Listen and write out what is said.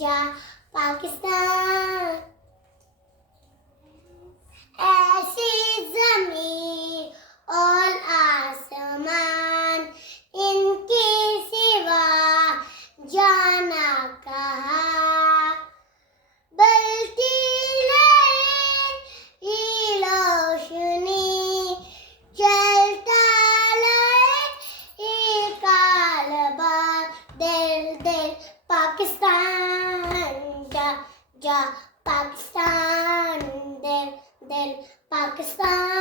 जा पाकिस्तान। ऐसी ज़मीन और आसमान, इनकी सिवा जाना कहाँ। बलती रहे ये रोशनी, चलता रहे ये कालबा। दिल दिल पाकिस्तान, जा जा पाकिस्तान। दिल दिल पाकिस्तान।